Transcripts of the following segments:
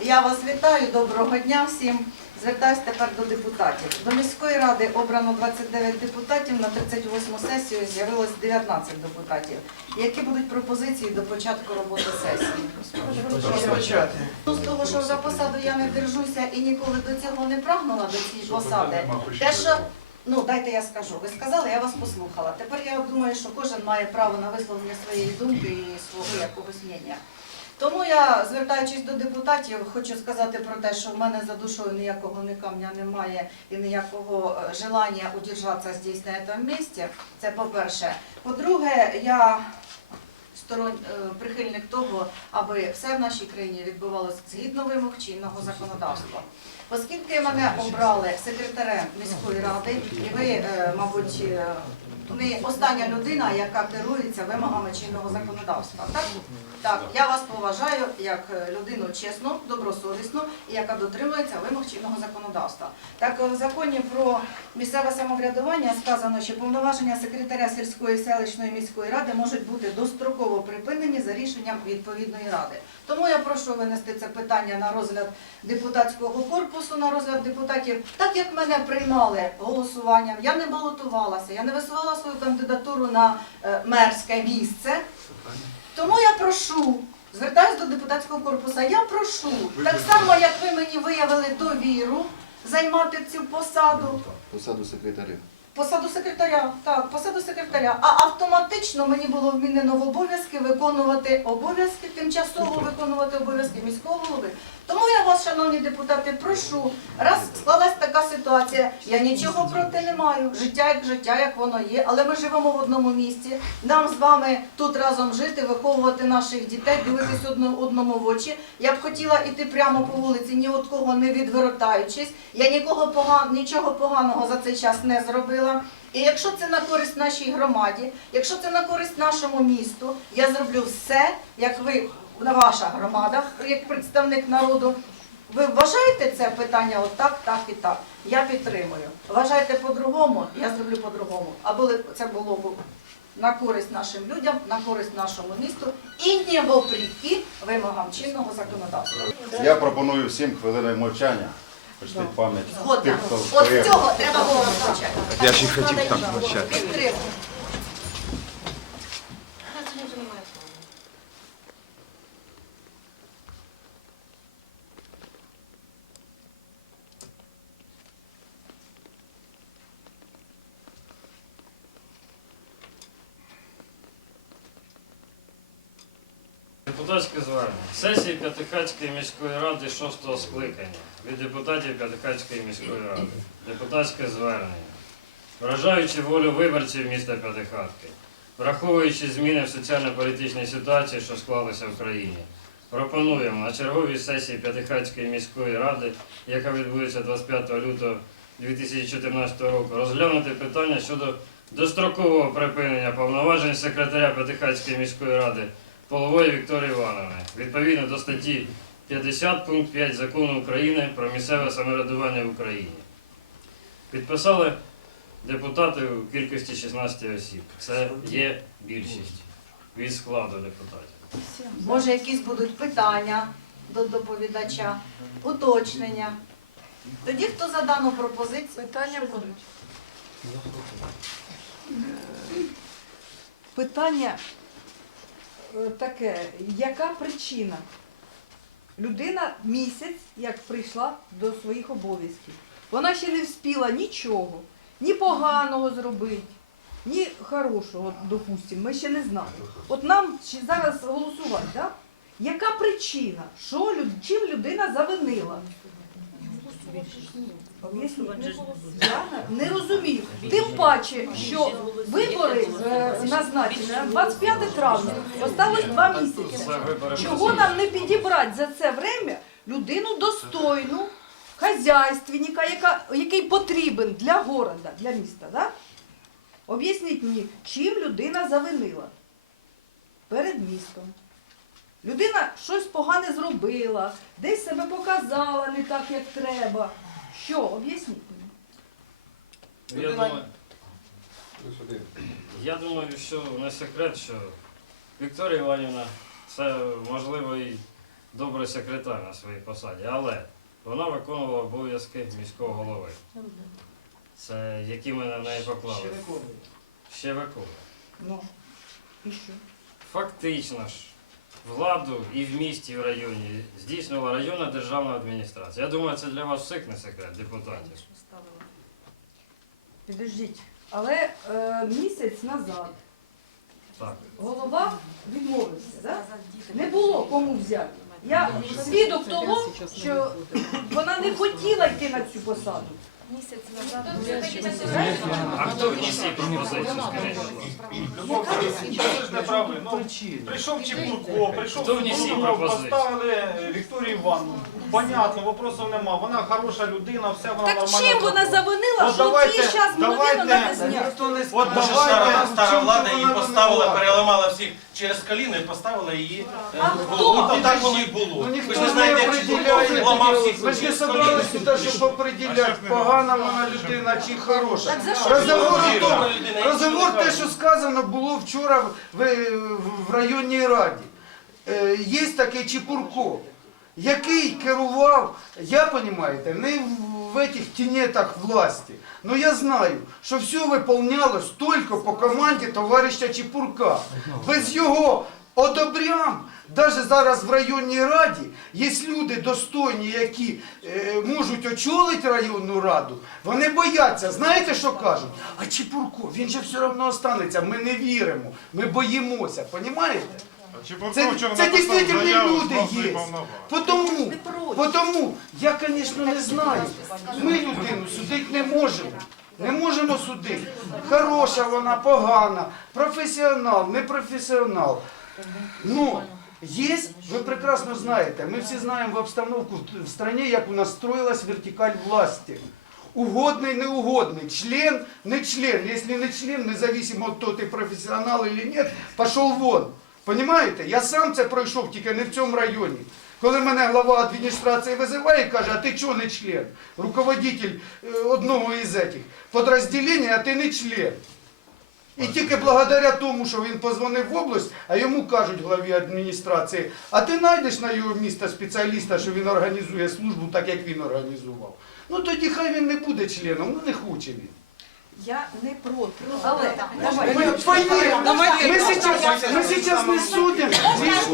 Я вас вітаю, доброго дня всім. Звертаюсь тепер до депутатів. До міської ради обрано 29 депутатів, на 38 сесію з'явилось 19 депутатів. Які будуть пропозиції до початку роботи сесії? Розпочати. Ну, з того, що за посаду я не держуся і ніколи до цього не прагнула до цієї посади. Те, що ну дайте я скажу. Ви сказали, я вас послухала. Тепер я думаю, що кожен має право на висловлення своєї думки і свого якогось мнення. Тому я, звертаючись до депутатів, хочу сказати про те, що в мене за душою ніякого ні камня немає і ніякого е, желання удержатися здесь на цьому місці. Це по-перше. По-друге, я е, прихильник того, аби все в нашій країні відбувалося згідно вимог чинного законодавства. Оскільки мене обрали секретарем міської ради, і ви, е, мабуть, не остання людина, яка керується вимогами чинного законодавства. Так? Так, я вас поважаю як е, людину чесну, добросовісну і яка дотримується вимог чинного законодавства. Так, е, в законі про місцеве самоврядування сказано, що повноваження секретаря сільської селищної міської ради можуть бути достроково припинені за рішенням відповідної ради. Тому я прошу винести це питання на розгляд депутатського корпусу, на розгляд депутатів. Так як мене приймали голосуванням, я не балотувалася, я не висувала свою кандидатуру на е, мерське місце. Тому я прошу, звертаюся до депутатського корпусу, я прошу, так само як ви мені виявили довіру займати цю посаду. Посаду секретаря. Посаду секретаря, так, посаду секретаря. А автоматично мені було вмінено в обов'язки виконувати обов'язки, тимчасово виконувати обов'язки міського голови. Тому я вас, шановні депутати, прошу, раз склалась така ситуація, я нічого проти не маю. Життя як життя, як воно є, але ми живемо в одному місці. Нам з вами тут разом жити, виховувати наших дітей, дивитись одно- одному в очі. Я б хотіла йти прямо по вулиці, ні від кого не відвертаючись. Я нікого поган... нічого поганого за цей час не зробила. І якщо це на користь нашій громаді, якщо це на користь нашому місту, я зроблю все, як ви на ваша громада, як представник народу. Ви вважаєте це питання отак, так і так? Я підтримую. Вважаєте по-другому, я зроблю по-другому. Аби це було б на користь нашим людям, на користь нашому місту і не вопреки вимогам чинного законодавства. Я пропоную всім хвилиною мовчання. Почтить пам'ять Згодна. тих, хто От стояв. цього треба було розпочати. Я ж і хотів так почати. Підтримую. Депутатське звернення. Сесії П'ятихатської міської ради шостого скликання від депутатів П'ятихатської міської ради. Депутатське звернення. Вражаючи волю виборців міста П'ятихатки, враховуючи зміни в соціально-політичній ситуації, що склалися в країні, пропонуємо на черговій сесії П'ятихатської міської ради, яка відбудеться 25 лютого 2014 року, розглянути питання щодо дострокового припинення повноважень секретаря П'ятихатської міської ради Полової Вікторії Івановни відповідно до статті 50 пункт 5 закону України про місцеве самоврядування в Україні. Підписали депутати у кількості 16 осіб. Це є більшість від складу депутатів. Може, якісь будуть питання до доповідача, уточнення. Тоді хто за дану пропозицію? Питання будуть. Питання таке, яка причина? Людина місяць, як прийшла до своїх обов'язків. Вона ще не вспіла нічого, ні поганого зробити, ні хорошого, допустимо, ми ще не знаємо. От нам зараз голосувати, так? Яка причина? Що, чим людина завинила? Об'ясніть. Я не розумію. Тим паче, що вибори е, назначені 25 травня. Осталось два місяці. Чого нам не підібрати за це время людину достойну, хазяйственника, яка, який потрібен для города, для міста, да? Об'ясніть мені, чим людина завинила перед містом. Людина щось погане зробила, десь себе показала не так, як треба. Що? Об'ясніть мені. Я думаю, я думаю, що не секрет, що Вікторія Іванівна це можливо і добрий секретар на своїй посаді, але вона виконувала обов'язки міського голови. Це які ми на неї поклали. Ще виконує. Ще виконує. Ну, і що? Фактично ж, владу і в місті, і в районі здійснювала районна державна адміністрація. Я думаю, це для вас всіх не секрет, депутатів. Підождіть. Але е, місяць назад Так. голова відмовився, да? не було кому взяти. Я свідок того, що вона не хотіла йти на цю посаду. А хто вніс ці пропозиції, скажіть? будь ласка? Це ж неправильно. Ну, Прийшов Чепурко, прийшов Хто вніс ці Сидоров, пропозиції? поставили е, Вікторію Івановну. Понятно, вопросів нема. Вона хороша людина, все вона Так нормально. чим вона зробила. завинила, От що в давайте- цей час молодину давайте- треба зняти? От Може, давайте, стара, влада вона її поставила, винувата? переламала всіх через коліно і поставила її е, в голову. Ну, так воно і було. Ну Ви ніхто ж не знаєте, як. Чепурко ламав всіх Ми ж не через собрали коліно. сюди, щоб определяти, погана вона людина чи хороша. Так за що Розговор ви тому, говорите? Людина, я розговор нічого не те, що сказано було вчора в, в, в районній раді. Е, є такий Чепурко, який керував, я розумієте, не в, в этих тінетах власті. Но я знаю, що все виконувалось тільки по команді товариша Чепурка. Без його одобрям, навіть зараз в районній раді, є люди достойні, які е, можуть очолити районну раду, вони бояться. Знаєте, що кажуть? А Чепурко, він же все одно останеться. Ми не віримо, ми боїмося. Понімаєте? Це, це дійсно люди є. Потому, потому, я, звісно, не знаю. Ми людину судити не можемо. Не можемо судити. Хороша вона, погана, професіонал, не професіонал. Ну, є, ви прекрасно знаєте, ми всі знаємо в обстановку в- стране, як у нас строїлась вертикаль власти. Угодний, неугодний, член, не член. Если не член, независимо от того, ти професіонал или нет, пошел вон. Понимаєте? Я сам це пройшов тільки не в цьому районі. Коли мене глава адміністрації визиває і каже, а ти чого не член? Руководитель е, одного із этих подразделення, а ти не член. І тільки благодаря тому, що він позвонив в область, а йому кажуть главі адміністрації, а ти знайдеш на його місце спеціаліста, що він організує службу так, як він організував. Ну тоді хай він не буде членом, ну не хоче він. Я не проти. Але Ми, давай. повір, ми, сейчас, ми сейчас не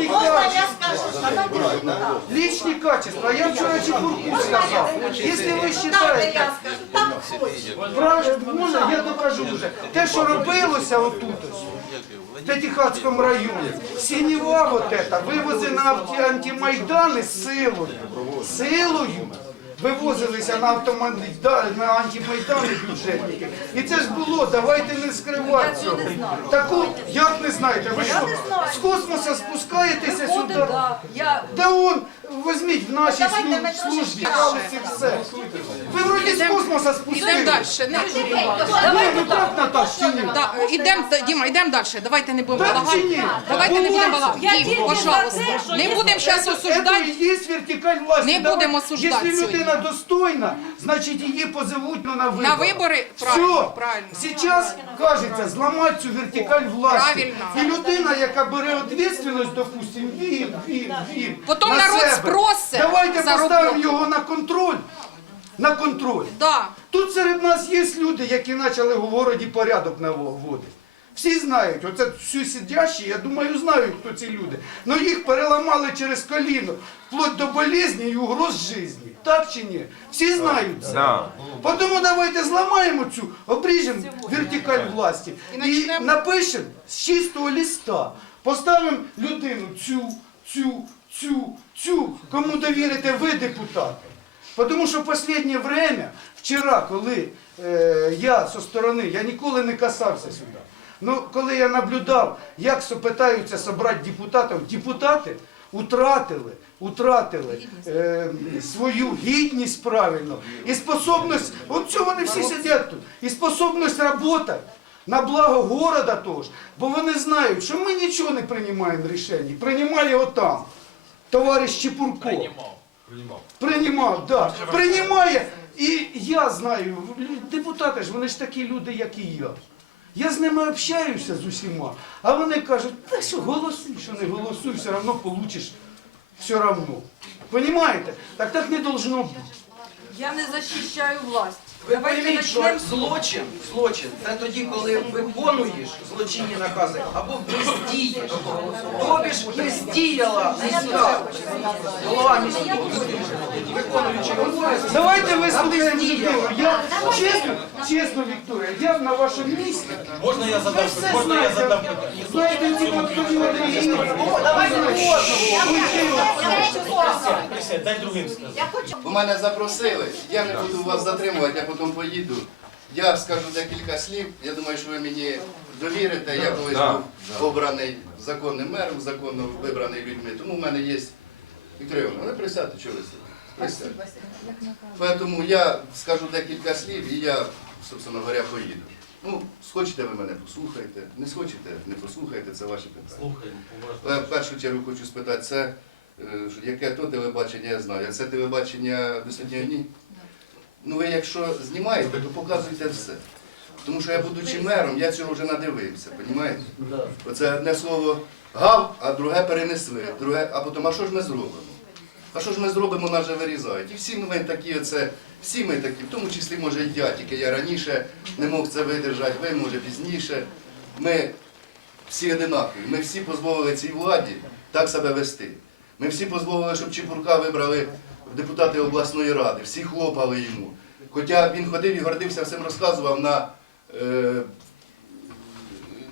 Можна я качества. Личні качества. Я вчора Чепурку сказав. Якщо ви вважаєте, правильно, можна, я докажу. Вже. Те, що робилося отут, в П'ятихатському районі, сінєва вот это, вивози на антимайдани силою. Силою. Вивозилися на автомайдан, на антимайдані бюджетники. І це ж було, давайте не скривати цього цього. не знаю. Таку, як не знаєте, ви що, з космоса спускаєтеся сюди? Да он, візьміть в нашій службі, все. Ви космоса Ідемо спустилися. далі. Не, Ні, ну так, Наташ, чи ні? да, ідем, Діма, йдемо далі. Давайте не будемо Так чи ні? балагати. Давайте не будемо балагати. Я Дім, за пожалуйста. те, що Не є- будемо зараз осуждати. і є вертикаль власті. Не Давай, будемо осуждати Якщо людина сьогодні. достойна, значить її позовуть ну, на вибори. На вибори правильно, Все. правильно. Сейчас кажеться зламати цю вертикаль власті. Правильно. І людина, яка бере відповідальність, допустим, він, він, він. Потім народ спросить Давайте за поставимо роботу. його на контроль. На контроль. Да. Тут серед нас є люди, які почали в городі порядок наводити. Всі знають, оце всі сидящі, я думаю, знають, хто ці люди. Но їх переламали через коліно, вплоть до болезні і угроз житті. Так чи ні? Всі знають це. Да. Тому давайте зламаємо цю, обріжемо вертикаль власті І напишемо з чистого листа. Поставимо людину цю, цю, цю, цю. Кому довірите ви, депутати. Тому що в останнє время, вчора, коли е, я зі сторони, я ніколи не касався сюди. Ну, коли я наблюдав, як питаються собрати депутатів, депутати утратили, утратили е, свою гідність правильно і способність, от чого вони всі сидять тут, і способність працювати на благо города теж. Бо вони знають, що ми нічого не приймаємо рішення, приймали отам, товариш Чепурко. Приймав, да. Приймає. І я знаю, депутати ж, вони ж такі люди, як і я. Я з ними общаюся з усіма, а вони кажуть, та що голосуй, що не голосуй, все одно получиш все одно. Понімаєте? Так так не должно бути. Я не захищаю власть. Ви пойміть, що злочин, злочин це тоді, коли виконуєш злочинні накази або бездієш. Тобі ж бездіяла міська голова міського виконуючи обов'язки. Давайте вислухаємо людину. Я чесно, чесно, Вікторія, я на вашому місці. Можна я задам все можна я задам питання? Знаєте, ці регіони. Давайте Присядь, дай другим сказати. Ви мене запросили, я не буду вас затримувати, я потім поїду. Я скажу декілька слів. Я думаю, що ви мені довірите. Я колись був обраний законним мером, законно вибраний людьми. Тому в мене є Вікторія Івановна, ви присядьте, чого ви? Присядьте. Тому я скажу декілька слів і я, собственно говоря, поїду. Ну, схочете ви мене, послухайте. Не схочете, не послухайте, це ваші питання. Слухаємо, уважно. в першу чергу хочу спитати, це е, що- яке то телебачення я знаю. А Це телебачення достатньо ні. Ну ви якщо знімаєте, то показуйте все. Тому що я, будучи мером, я цього вже надивився, розумієте? Оце одне слово гав, а друге перенесли. Друге, а потім, а що ж ми зробимо? А що ж ми зробимо, нас же вирізають. І всі ми такі, оце, всі ми такі, в тому числі, може, і я, тільки я раніше не мог це видержати, ви, може, пізніше. Ми всі одинакові. Ми всі дозволили цій владі так себе вести. Ми всі дозволили, щоб Чепурка вибрали депутати обласної ради. Всі хлопали йому. Хоча він ходив і гордився, всім розказував на, е,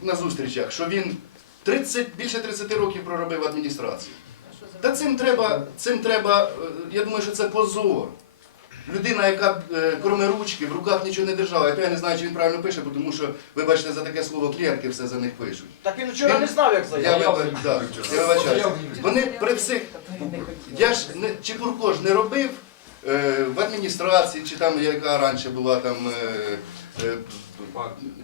на зустрічах, що він 30, більше 30 років проробив в адміністрації. Та цим треба, цим треба, е, я думаю, що це позор. Людина, яка е, кроме ручки, в руках нічого не держала. Я то я не знаю, чи він правильно пише, бо тому що, вибачте, за таке слово клієнтки все за них пишуть. Так він вчора не знав, як Я, заяву. вибач, да, я вибачаюся. Вони при всіх. Я ж не Чепурко ж не робив е, в адміністрації, чи там яка раніше була там е, е,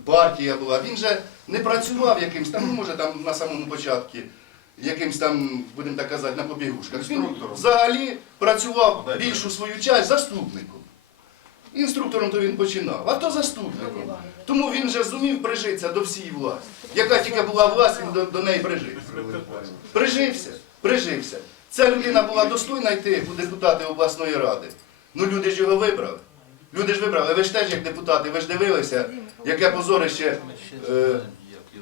партія була. Він же не працював якимсь там, ну може там на самому початку, якимсь там, будемо так казати, на побігушках. Він взагалі працював більшу свою часть заступником. Інструктором то він починав, а то заступником. Тому він же зумів прижитися до всієї власті. Яка тільки була власть, він до, до неї прижився. Прижився, прижився. Ця людина була достойна йти у депутати обласної ради. Ну люди ж його вибрали. Люди ж вибрали. Ви ж теж як депутати, ви ж дивилися, яке позорище е,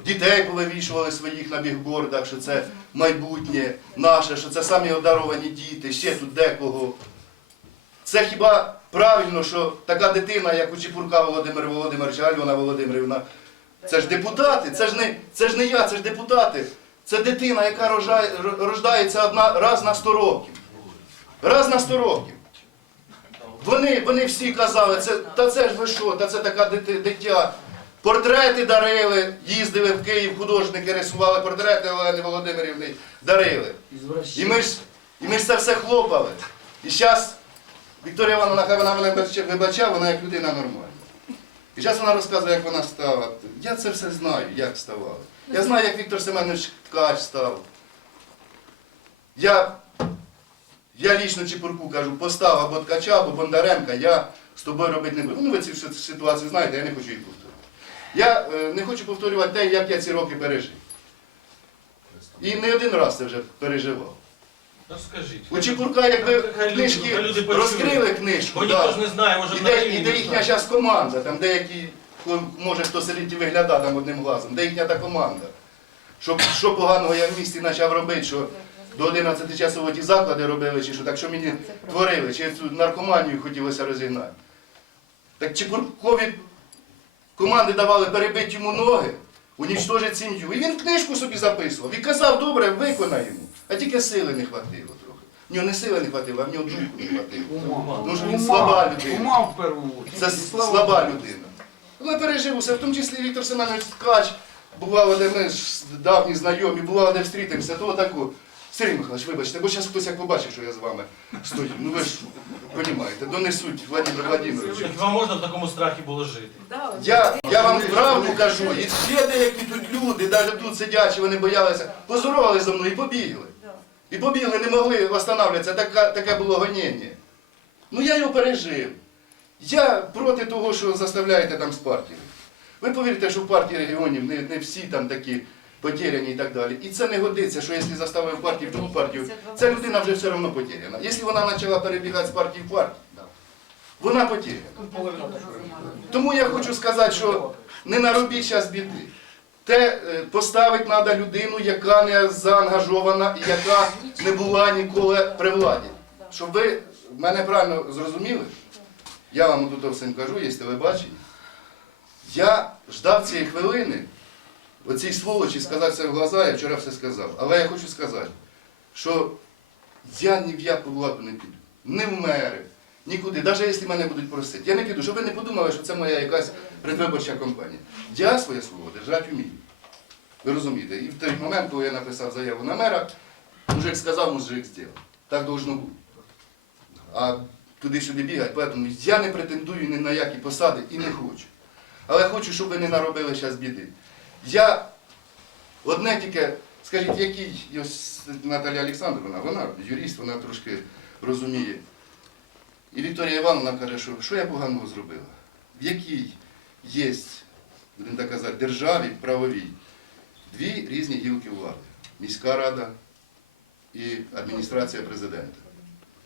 дітей повивішували своїх на бігбордах, що це майбутнє наше, що це самі одаровані діти, ще тут декого. Це хіба правильно, що така дитина, як у Чепурка Володимир Володимирович, Альона Володимирівна, це ж депутати, це ж не, це ж не я, це ж депутати. Це дитина, яка рожає, рождається одна, раз на 100 років. Раз на 100 років. Вони, вони всі казали, це, та це ж ви що, та це така дитя. Портрети дарили, їздили в Київ, художники рисували портрети Олени Володимирівни, дарили. І ми ж, і ми ж це все хлопали. І зараз Вікторія Івановна, хай вона мене вибач- вибачає, вона як людина нормальна. І зараз вона розказує, як вона стала. Я це все знаю, як ставали. Я знаю, як Віктор Семенович Ткач став. Я, я лічно Чепурку кажу, постав або Ткача, або Бондаренка, я з тобою робити не буду. Ну, ви цю ситуацію знаєте, я не хочу її повторювати. Я е, не хочу повторювати те, як я ці роки пережив. І не один раз це вже переживав. Ну скажіть. У Чепурка, якби Хай люди- книжки хай люди почують. розкрили книжку, Бо да. ж не знає, може іде, взагалі іде не їхня зараз команда, там деякі, хто- може хто сидить і виглядає там одним глазом, де їхня та команда. Що, що поганого я в місті почав робити, що до 11 часов ті заклади робили, чи що так що мені творили, чи цю наркоманію хотілося розігнати. Так Чепуркові команди давали перебити йому ноги, унічтожити сім'ю. І він книжку собі записував. І казав, добре, виконаємо. А тільки сили не хватило трохи. В нього не сили не хватило, а в нього духу не хватило. Ну що він слаба людина. Це слаба людина. Але пережив усе, в тому числі Віктор Семенович Ткач, бувало, де ми ж давні знайомі, бувало, де встрітимося, то отаку. Сергій Михайлович, вибачте, бо зараз хтось як побачив, що я з вами стою. Ну ви ж розумієте, донесуть Владимир Владимирович. Так Вам можна в такому страхі було жити? Я, я вам правду кажу, і ще деякі тут люди, навіть тут сидячі, вони боялися, позорували за мною і побігли. І побігли, не могли встановлюватися, таке, таке було гоніння. Ну я його пережив. Я проти того, що заставляєте там з партії. Ви повірте, що в партії регіонів не, не всі там такі потеряні і так далі. І це не годиться, що якщо заставив партію в другу партію, ця людина вже все одно потеряна. Якщо вона почала перебігати з партії в партію, вона потеряна. Тому я хочу сказати, що не наробіть зараз біди. Те е, поставити треба людину, яка не заангажована і яка не була ніколи при владі. Щоб ви мене правильно зрозуміли, я вам тут всім кажу, є телебачення. Я ждав цієї хвилини, оцій сволочі сказати це в глаза, я вчора все сказав. Але я хочу сказати, що я ні в яку владу не піду. Ні в мери, нікуди, навіть якщо мене будуть просити. Я не піду, щоб ви не подумали, що це моя якась предвиборча кампанія. Я своє слово держати вмію. Ви розумієте? І в той момент, коли я написав заяву на мера, мужик сказав, мужик зробив. Так должно бути. А туди-сюди бігати, тому я не претендую ні на які посади і не хочу. Але хочу, щоб ви не наробили зараз біди. Я одне тільки, скажіть, який ось Наталя Олександровна, вона юрист, вона трошки розуміє. І Вікторія Івановна каже, що, що я поганого зробила? В якій є, будемо так казати, державі правовій дві різні гілки влади. Міська рада і адміністрація президента.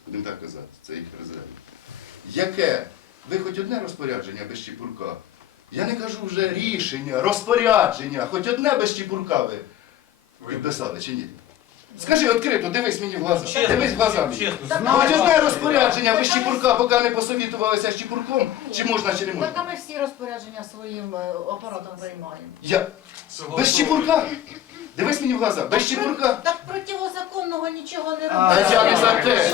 Будемо так казати, це їх президент. Яке? Ви хоч одне розпорядження без Чепурка? Я не кажу вже рішення, розпорядження, хоч одне без Чепурка ви підписали чи ні? Скажи відкрито, дивись мені в глаза. Дивись в глаза мені. Хоч одне розпорядження без Чепурка, поки не посовітувалися з Чепурком, чи можна, чи не можна. Так а ми всі розпорядження своїм е, апаратом приймаємо. Я без Чепурка. Дивись мені в глаза, без Чепурка. Так противозаконного нічого не А я не за те.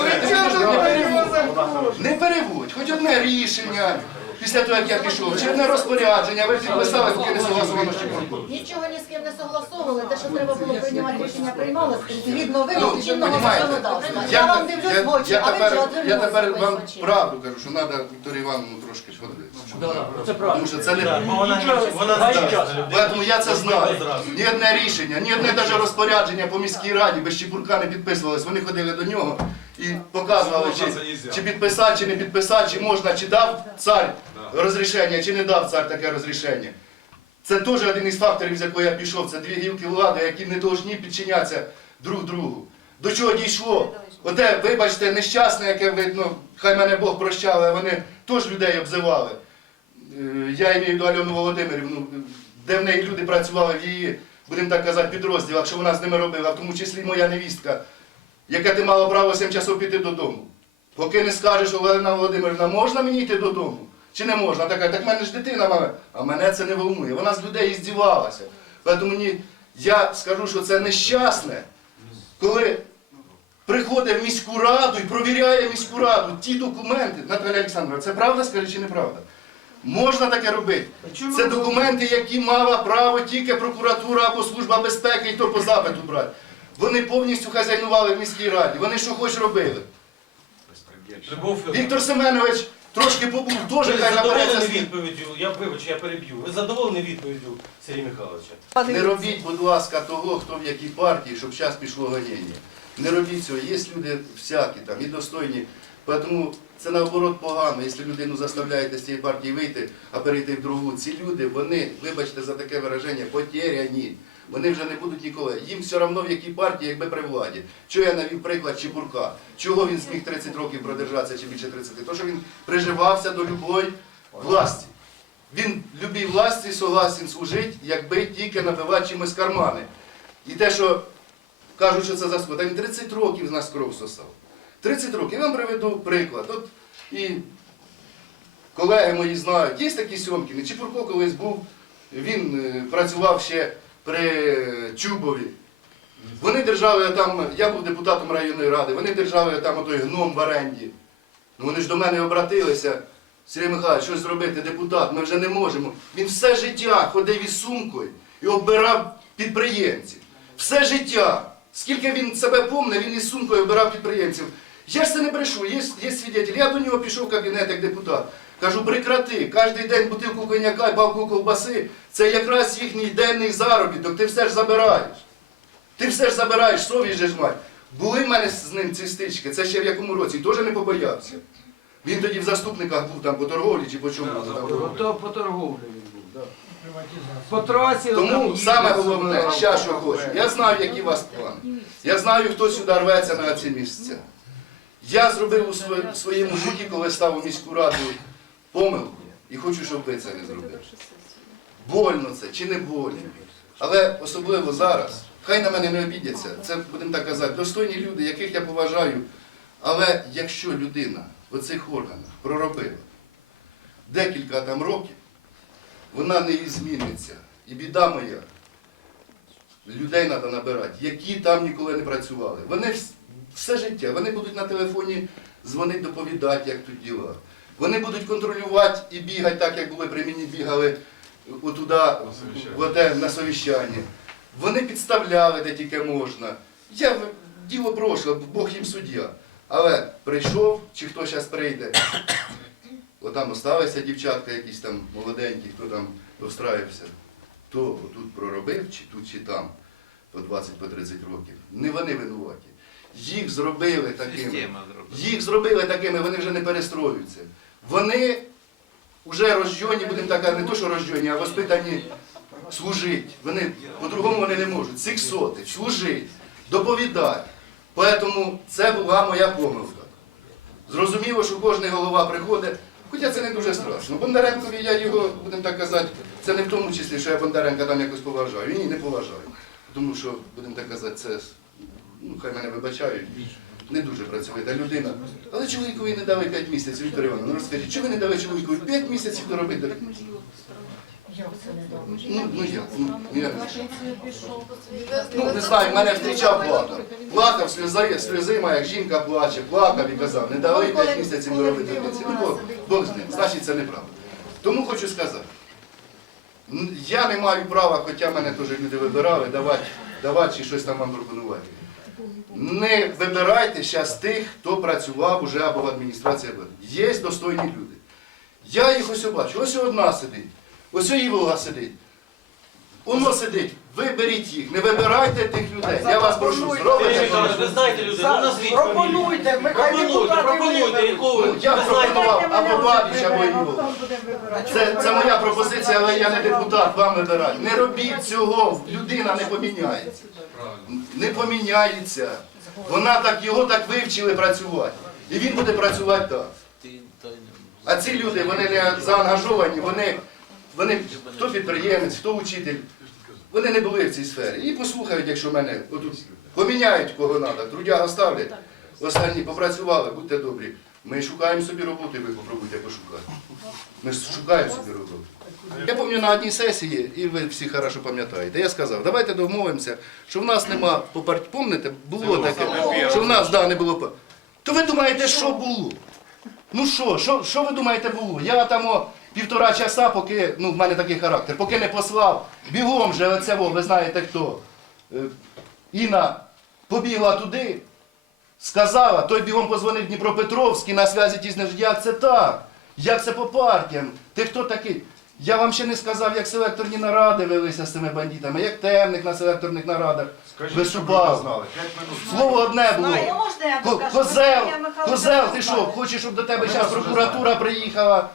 Не переводь. Не переводь, хоч одне рішення. Після того, як я пішов, чи одне розпорядження, ви підписали, поки не согласовано з Чепурком. Нічого ні з ким не согласовували, те, що треба було приймати рішення, приймалося згідно Ну, вимог чинного понімаєте, законодавства. Я, Я вам дивлюсь в очі, я а ви тепер, я тепер вам правду кажу, що треба Вікторію Івановну трошки подивитися. Тому що це не вона не не часу. Тому я це знаю. Ні одне рішення, ні одне навіть розпорядження по міській раді без Чепурка не підписувалось. Вони ходили до нього і показували, чи, чи підписати, чи не підписати, чи можна, чи дав цар розрішення, чи не дав цар таке розрішення. Це теж один із факторів, з якого я пішов. Це дві гілки влади, які не повинні підчинятися друг другу. До чого дійшло? Оте, вибачте, нещасне, яке видно, хай мене Бог прощав, але вони теж людей обзивали. Е, Я маю до Альону Володимирівну, де в неї люди працювали в її, будемо так казати, підрозділах, що вона з ними робила, в тому числі моя невістка, яка ти мала право 7 часов піти додому. Поки не скажеш, Олена Володимирівна, можна мені йти додому? Чи не можна? Така, так в мене ж дитина мама. А мене це не волнує. Вона з людей здівалася. Тому мені, я скажу, що це нещасне, коли приходить в міську раду і провіряє міську раду ті документи. Наталя Олександровна, це правда, скажи, чи неправда? Можна таке робити. Це документи, які мала право тільки прокуратура або служба безпеки, і то по запиту брати. Вони повністю хазяйнували в міській раді. Вони що хоч робили. Віктор Семенович трошки побув, ви хай набереться. задоволені з ним. відповіддю, я вибач, я переб'ю. Ви задоволені відповіддю Сергія Михайловича? Не робіть, будь ласка, того, хто в якій партії, щоб зараз пішло ганіння. Не робіть цього. Є люди всякі там і достойні. Тому це наоборот погано, якщо людину заставляєте з цієї партії вийти, а перейти в другу. Ці люди, вони, вибачте за таке вираження, потеряні. Вони вже не будуть ніколи. Їм все одно в якій партії, якби при владі. Чого я навів приклад Чепурка? Чого він зміг 30 років продержатися чи більше 30? То, що він приживався до любої власті. Він любій власті согласен служити, якби тільки набивати чимось кармани. І те, що кажуть, що це та він 30 років з нас кров сосав. 30 років. Я вам приведу приклад. От і колеги мої знають, є такі Сьомкіни. Чепурко колись був, він е, працював ще при Чубові. Вони держали там, я був депутатом районної ради, вони держали там отой гном в оренді. Ну вони ж до мене обратилися. Сергій Михайлович, щось зробити, депутат, ми вже не можемо. Він все життя ходив із сумкою і обирав підприємців. Все життя. Скільки він себе помне, він із сумкою обирав підприємців. Я ж це не брешу, є, є свідетель. Я до нього пішов в кабінет як депутат. Кажу, прекрати, кожен день бутилку коньяка і балку ковбаси, це якраз їхній денний заробіток, ти все ж забираєш. Ти все ж забираєш, совість же ж мать. Були в мене з ним ці стички, це ще в якому році, теж не побоявся. Він тоді в заступниках був там по торговлі чи по чому. там. То по торговлі він був, да. По трасі Тому саме головне, ще що хочу. Я знаю, які у вас плани. Я знаю, хто сюди рветься на ці місця. Я зробив у своєму житті, коли став у міську раду помилку, і хочу, щоб ви це не зробили. Больно це чи не больно. Але особливо зараз, хай на мене не обідяться, це будемо так казати, достойні люди, яких я поважаю. Але якщо людина в цих органах проробила декілька там років, вона не зміниться. І біда моя. Людей треба набирати, які там ніколи не працювали. Вони вс- все життя, вони будуть на телефоні дзвонити, доповідати, як тут діла. Вони будуть контролювати і бігати так, як були при мені бігали отуда, в оте, на совіщання. Вони підставляли, де тільки можна. Я діло прошле, Бог їм суддя. Але прийшов, чи хто зараз прийде, отам осталися дівчатка, якісь там молоденькі, хто там встраювався, то тут проробив, чи тут, чи там, по 20 по 30 років. Не вони винуваті. Їх зробили такими. Їх зробили такими, вони вже не перестроюються. Вони вже розжені, будемо так казати, не то, що розжені, а воспитані служити. Вони по-другому вони не можуть. Сексоти, служити, доповідати. Тому це була моя помилка. Зрозуміло, що кожен голова приходить, хоча це не дуже страшно. Бондаренкові я його, будемо так казати, це не в тому числі, що я Бондаренка там якось поважаю. Ні, не поважаю. Тому що, будемо так казати, це, ну, хай мене вибачають, не дуже працьовита людина. Але чоловікові не дали 5 місяців, Віктор Івановна, ну розкажіть, чого ви не дали чоловікові 5 місяців доробити? Ну, ну як? Ну, я не знаю. Ну, не знаю, мене зустрічав плакав. Плакав, сльози, сльозима, як жінка плаче, плакав і казав, не дали 5 місяців доробити пенсію. Ну, Бог, Бог з ним, значить це неправда. Тому хочу сказати, я не маю права, хоча мене теж люди вибирали, давати, давати чи щось там вам пропонувати. Не вибирайте зараз тих, хто працював уже або в адміністрації. або- Є достойні люди. Я їх ось бачу, ось одна сидить, ось Іволга сидить. Воно сидить, виберіть їх, не вибирайте тих людей. Я вас прошу, зробите. Ви знаєте людей, ну назвіть Пропонуйте, ми хай Пропонуйте, депутати пропонуйте, виберуть. якого ви Ну, Я знаєте. пропонував або Бабіч, або Іволга. Це, це моя пропозиція, але я не депутат, вам вибирати. Не робіть цього, людина не поміняється. Не поміняється. Вона так, його так вивчили працювати. І він буде працювати так. А ці люди, вони не заангажовані, вони, вони хто підприємець, хто учитель, вони не були в цій сфері. І послухають, якщо мене отут поміняють кого треба, трудяга ставлять, останні попрацювали, будьте добрі. Ми шукаємо собі роботу, і ви попробуйте пошукати. Ми шукаємо собі роботу. Я пам'ятаю на одній сесії, і ви всі хорошо пам'ятаєте, я сказав, давайте домовимося, що в нас нема по парті. Помните, було таке, що в нас да, не було. То ви думаєте, що було? Ну що, що, що ви думаєте було? Я там о, півтора часа, поки, ну в мене такий характер, поки не послав, бігом же оце, ви знаєте хто. Е, Інна побігла туди, сказала, той бігом позвонив Дніпропетровський на зв'язі ті зниж, як це так? Як це по партіям? Ти хто такий? Я вам ще не сказав, як селекторні наради велися з цими бандитами, як темник на селекторних нарадах виступав. Слово одне було. Можна я Козел, козел, ти що, хочеш, щоб до тебе зараз прокуратура приїхала?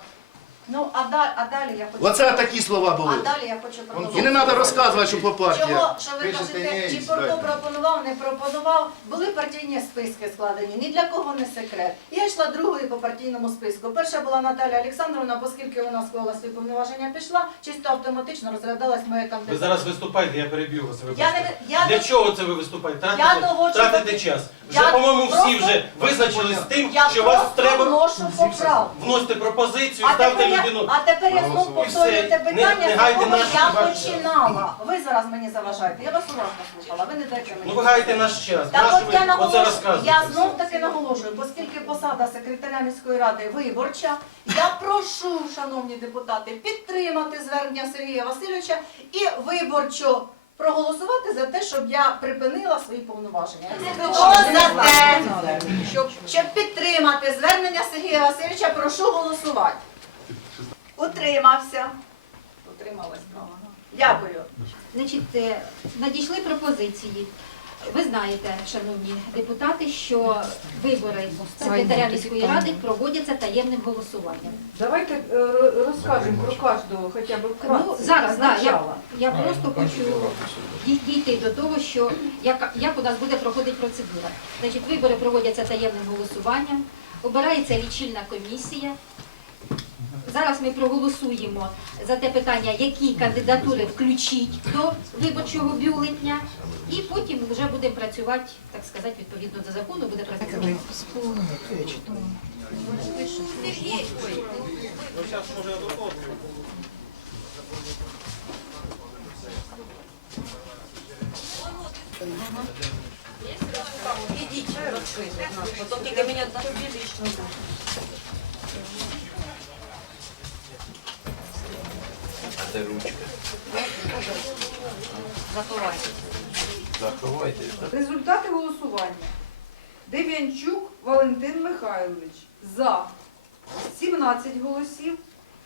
Ну, а, да- а далі я хочу... Оце такі слова були. А далі я хочу І продовжити. не треба розказувати, що по партії. Чого, що ви Пишете кажете, чи Порко дайте. пропонував, не пропонував, були партійні списки складені, ні для кого не секрет. Я йшла другою по партійному списку. Перша була Наталя Олександровна, оскільки вона склала свої повноваження, пішла, чисто автоматично розглядалась моя Ви кандидатура. зараз виступаєте, я переб'ю вас. Я не я Для не- чого це ви виступаєте? Я Тратите, того, тратите час. Вже, Я по-моєму, всі просто- вже визначились з тим, я що вас просто треба вношу поправку. вносити пропозицію, А ставте тепер, я, людину. а тепер я знову повторюю те питання, не з гайте якого я починала. Ви зараз мені заважаєте. Я вас уважно слухала. Ви не дайте мені. Ну ви гайте наш час. Так от я наголошую, я знов таки наголошую, оскільки посада секретаря міської ради виборча, я прошу, шановні депутати, підтримати звернення Сергія Васильовича і виборчо проголосувати за те, щоб я припинила свої повноваження. Хто за те, щоб, щоб підтримати звернення Сергія Васильовича, прошу голосувати. Утримався. Утрималась. Дякую. Значить, е, надійшли пропозиції Ви знаєте, шановні депутати, що вибори секретаря міської ради проводяться таємним голосуванням. Давайте е, розкажемо про кожного хоча б вкратце. Ну, зараз, да, я, я просто хочу дійти до того, що як, як у нас буде проходити процедура. Значить, вибори проводяться таємним голосуванням, обирається лічильна комісія. Зараз ми проголосуємо за те питання, які кандидатури включить до виборчого бюлетня, і потім вже будемо працювати, так сказати, відповідно до закону, буде працювати. Ну, зараз може одразу. Результати голосування. Дев'янчук Валентин Михайлович за 17 голосів,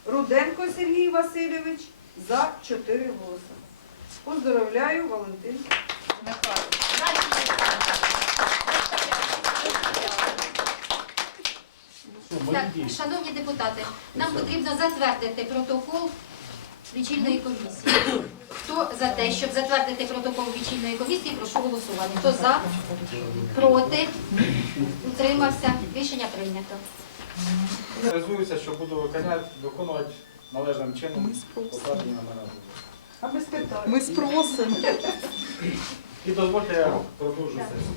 Руденко Сергій Васильович за 4 голоси. Поздоровляю, Валентин Михайлович. Так, шановні депутати, нам потрібно затвердити протокол лічильної комісії. Хто за те, щоб затвердити протокол лічильної комісії, прошу голосувати. Хто за, проти, утримався, рішення прийнято. Реалізується, що буду виконувати, виконувати належним чином покладені на мене. А без питань. Ми спросимо. І дозвольте, я продовжу сесію.